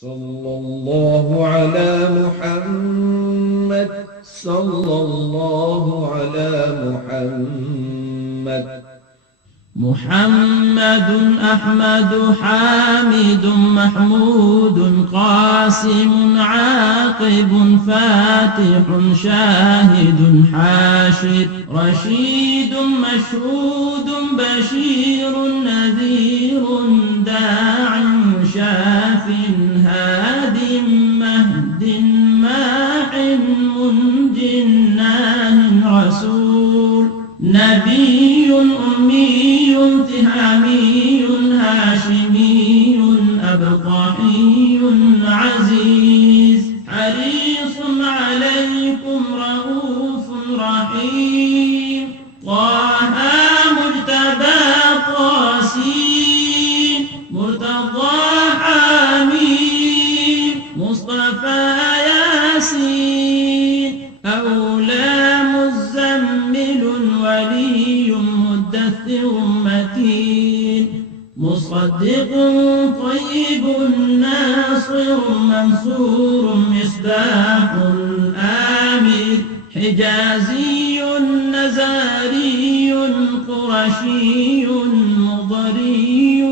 صلى الله على محمد صلى الله على محمد. محمد أحمد حامد محمود قاسم عاقب فاتح شاهد حاشر رشيد مشهود بشير نذير داع شاف هاد مهد ماح منج ناه رسول نبي أمي تهامي هاشمي أبطحي عزيز حريص عليكم رؤوف رحيم طه مجتبى قاسين مرتضى حميد مصطفى ياسين أولى مزمل ولي مدثر متين مصدق طيب ناصر منصور مصباح آمر حجازي نزاري قرشي مضري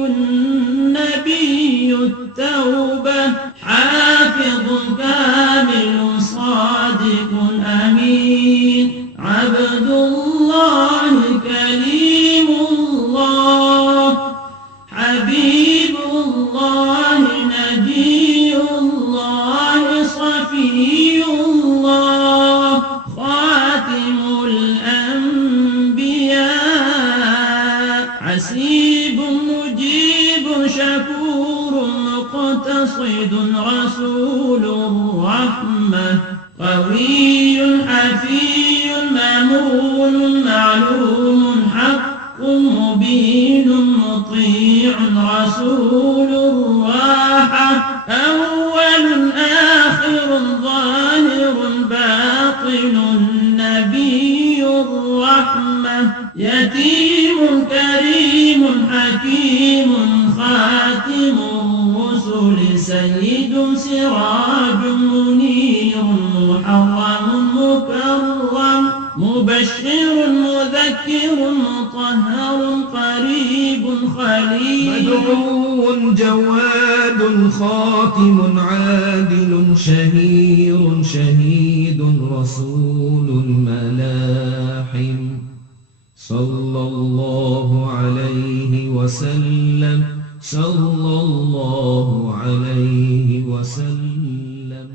نبي التوبة حافظ كامل صادق أمين عبد الله كليم الله حبيب الله نبي الله صفي الله خاتم الأنبياء حسيب مجيب شكور مقتصد رسول الرحمة قوي حفي مامون معلوم حق مبين مطيع رسول الراحة أول آخر ظاهر باطن نبي الرحمة يتيم كريم حكيم خاتم الرسل سيد سراج منير محرم مكرم مبشر مذكر مطهر قريب خليل مدعو جواد خاتم عادل شهير شهيد رسول الملاحم صلى الله عليه وسلم صلى الله عليه وسلم.